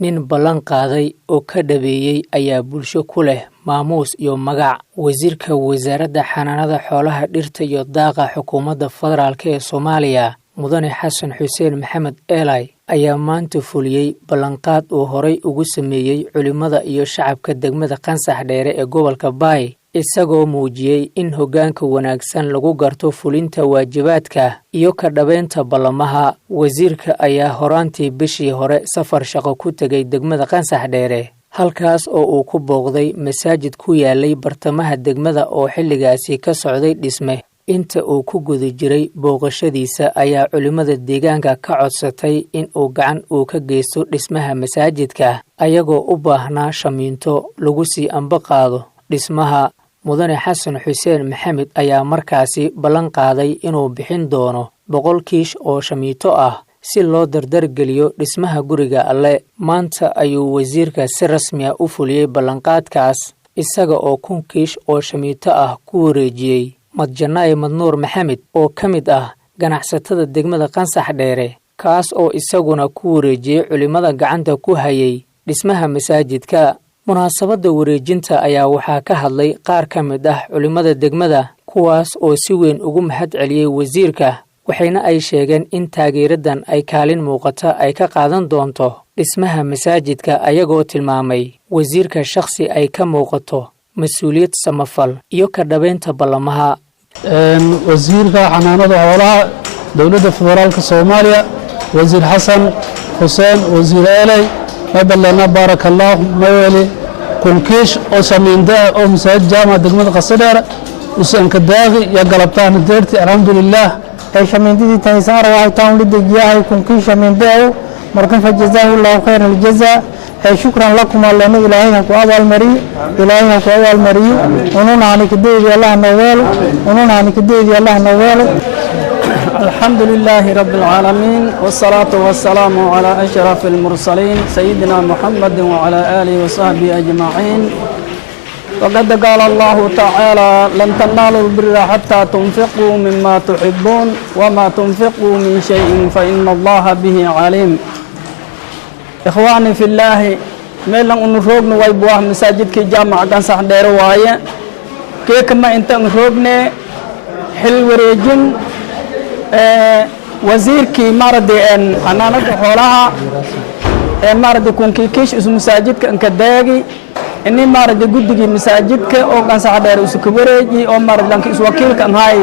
nin ballan qaaday oo ka dhabeeyey ayaa bulsho ku leh maamuus iyo magac. Wasiirka wasaaradda xanaanada xoolaha dhirta iyo daaqa xukuumadda federaalk ee Soomaaliya mudane Xasan Xuseen Maxamed Eelay ayaa maanta fuliyey ballanqaad uu horay ugu sameeyey culimada iyo shacabka degmada Qansax Dheere ee gobolka Baay, isagoo muujiyey in hoggaanka wanaagsan lagu garto fulinta waajibaadka iyo ka dhabeynta ballamaha. Wasiirka ayaa horaantii bishii hore safar shaqo ku tegay degmada Qansax Dheere, halkaas oo uu ku booqday masaajid ku yaalay bartamaha degmada oo xilligaasi ka socday dhisme. Inta uu ku guda jiray booqashadiisa ayaa culimada deegaanka ka codsatay in uu gacan ka geysto dhismaha masaajidka, ayagoo u baahnaa shamiinto lagu sii ambaqaado dhismaha. Mudane Xasan Xuseen Maxamed ayaa markaasi ballan qaaday inuu bixin doono 100 kiish oo shamiito ah si loo dardargeliyo dhismaha guriga Alle. Maanta ayuu wasiirka si rasmi ah u fuliyey ballanqaadkaas, isaga oo 1,000 kiish oo shamiito ah ku wareejiyey Madjanaaye Madnuur Maxamed oo ka mid ah ganacsatada degmada Qansax Dheere, kaas oo isaguna ku wareejiyey culimada gacanta ku hayay dhismaha masaajidka. Munaasabadda wareejinta ayaa waxaa ka hadlay qaar ka mid ah culimada degmada, kuwaas oo si weyn ugu mahad celiyey wasiirka, waxayna ay sheegeen in taageeradan ay kaalin muuqata ay ka qaadan doonto dhismaha masaajidka, ayagoo tilmaamay wasiirka shakhsi ay ka muuqato mas'uuliyad samafal iyo ka dhabeynta ballamaha. wasiirka xanaanada xoolaha dowladda federaalka Soomaaliya wasiir Xasan Xuseen wasiir Eelay مبلغنا بارك الله مولي كونكيش أو سميندا أو مساعد جامعة دقمة قصدر وسأن كداغي يا قلبتان الديرتي الحمد لله أي شميندي تنسار وعي تاون لدقياها كونكيش شميندا مركن فجزاه الله خير الجزاء. شكرا لكم الله إلهي هكو أبا المري إلهي هكو أبا المري ونونا عنك الديدي الله نوال ونونا عنك الديدي الله نوال. الحمد لله رب العالمين والصلاة والسلام على أشرف المرسلين سيدنا محمد وعلى آله وصحبه أجمعين. وقد قال الله تعالى لن تنالوا البر حتى تنفقوا مما تحبون وما تنفقوا من شيء فإن الله به عليم. إخواني في الله ميلان نروغن ويبواه مساجد كي جامعة قنصح دير واية كيكما انت نروغن حل وريجن وزيركي ماردي ان حنانك حولها ماردي كونكي كيش اسم مساجدك انك داقي اني ماردي قدقي مساجدك او قنصح دير اسكبريجي او ماردي لانك اسوكيلك ان هاي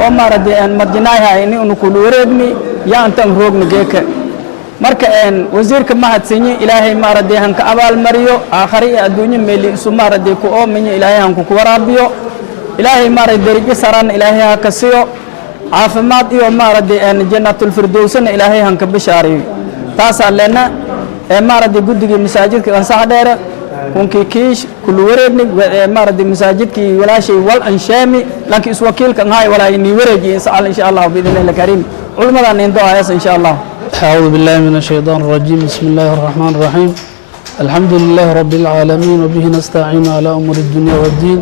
او ماردي ان مديناي هاي اني انكول وريبني يا انت نروغن جيك marka wasiirka mahadsanyi ilaahay maaradii hanka abaal mariyo aakhari adduunyo meeli isu maaradii ku oomiyo ilaahay hanku ku waraabiyo ilaahay maaradii darajo saran ilaahay ha ka siiyo caafimaad iyo maaradii jannatul firdawsna ilaahay hanka bishaariyo taas alleena maaradii gudigii masaajidka Qansax Dheere kunkii kiish kul wareegni maaradii masaajidkii walaashay wal anshaami laakiin is wakiilka hay walaayni wareeji insha Allah biidhnaahi kariim culmadan indo ayas insha Allah. أعوذ بالله من الشيطان الرجيم بسم الله الرحمن الرحيم الحمد لله رب العالمين وبه نستعين على أمور الدنيا والدين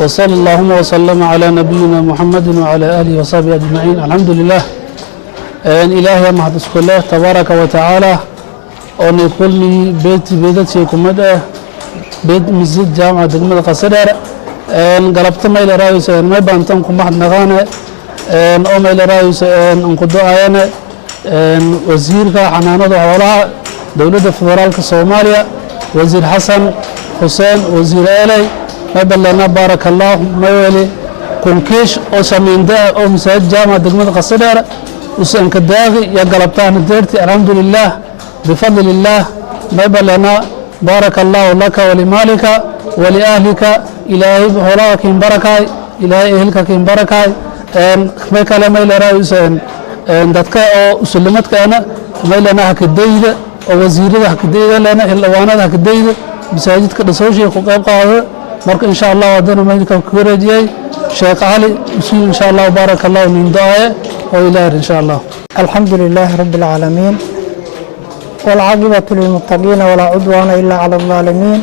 وصلى اللهم وسلم على نبينا محمد وعلى آله وصحبه أجمعين. الحمد لله أن إلهي محدث الله تبارك وتعالى أن يقول لي بيتي كمدة بيت مسجد جامعة دقمة قصدر أن قلبت ما إلى رئيس ما يبانتمكم محد نغانا أن أم إلى رئيس أن انقضوا آيانا wasiirka xanaanada xoolaha dowladda federaalka Soomaaliya wasiir Xasan Xuseen wasiir Eelay maballana barakallahu mawali kunkish oo samiinda oo masaajid jaamacada degmada Qasdheer usan ka daaqi ya galabtaan deerti alxamdulillah bifadlillah maballana barakallahu laka wa limalika wa li ahlika ilaahi xoolaha kin barakay ilaahi ehelka kin barakay ma kala ma ila raayusan dadka oo uslimadkaana meelana hakadayda oo wasiirada hakadayda lana xilwaanada hakadayda masaajidka dhasooshii ku qayb qaado marka insha Allah wadana meelka ku wareejiyay Sheekh Ali insha Allah barakallahu min daaye oo ilaahay insha Allah. alhamdulillah rabbil alamin wal aqibatu lil muttaqin wala udwana illa ala zalimin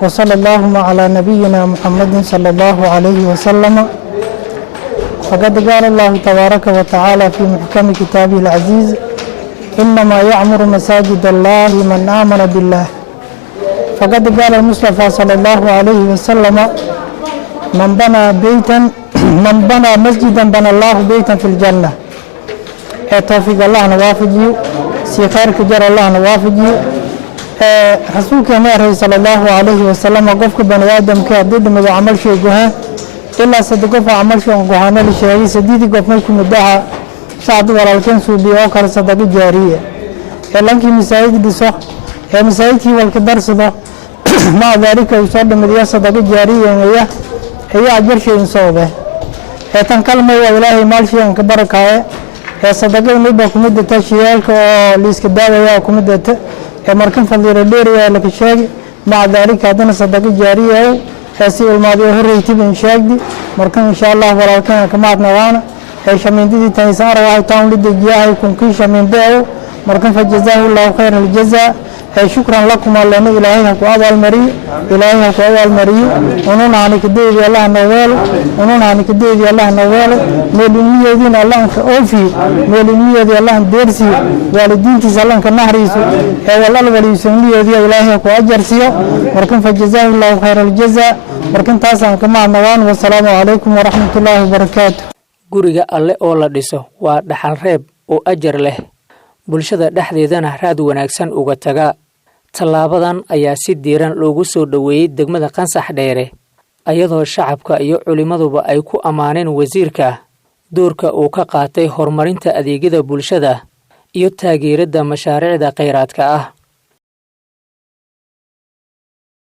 wa sallallahu ala nabiyyina Muhammadin sallallahu alayhi wa sallam. فقد قال الله تبارك وتعالى في محكم كتابه العزيز إنما يعمر مساجد الله من آمن بالله فقد قال المصطفى صلى الله عليه وسلم من بنى مسجدا بنى الله بيتا في الجنة توفيق الله نوافجي سي خيرك جر الله نوافجي رسولك نبي صلى الله عليه وسلم قفك بني آدم كأدد من عمل شيء جهة إلا صدقوا عمل شيء جهانا لشيء سديد قف ملك مدها سعد ولا الكنس بيوكر صدق جارية لأنك مساعد دسه مساعدتي والكبر صدق مع ذلك يصاب مديا صدق جارية هي أجر شيء صوبه تنكلم وإلهي مال شيء كبر كاه صدق نبى كمدة تشيالك ليسكداوي يا كمدة مركن فضيل الديري لك الشاق مع ذلك هذا صدق جارية سي الماضي هريتي بن شاقدي مركن إن شاء الله ولا كان كما نوانا شمين دي تيسار وهاي تاون للدجاء يكون كل شمين بيعه مركن فجزاه الله خير الجزاء شكرا لكم على أن إلهيها كأبا المريء إلهيها كأبا المريء ونونا عنك الديدي الله نوال ونونا عنك الديدي الله نوال مولمية دين الله كأوفي مولمية دي الله ديرسي والدين تيس الله كنهريسو والله وليسمية دي إلهيها كأجرسيو مركن فجزاه الله خير الجزاء مركن تاسع كما نوان والسلام عليكم ورحمة الله وبركاته guriga alle oo la dhiso waa dhaxal reeb oo ajar leh bulshada dhexdeedana raad wanaagsan uga taga talaabadan ayaa si diiran loogu soo dhaweeyay degmada Qansax Dheere ayadoo shacabka iyo culimaduba ay ku amaaneen wasiirka doorka uu ka qaatay horumarinta adeegyada bulshada iyo taageerada mashaariicda kheyraadka ah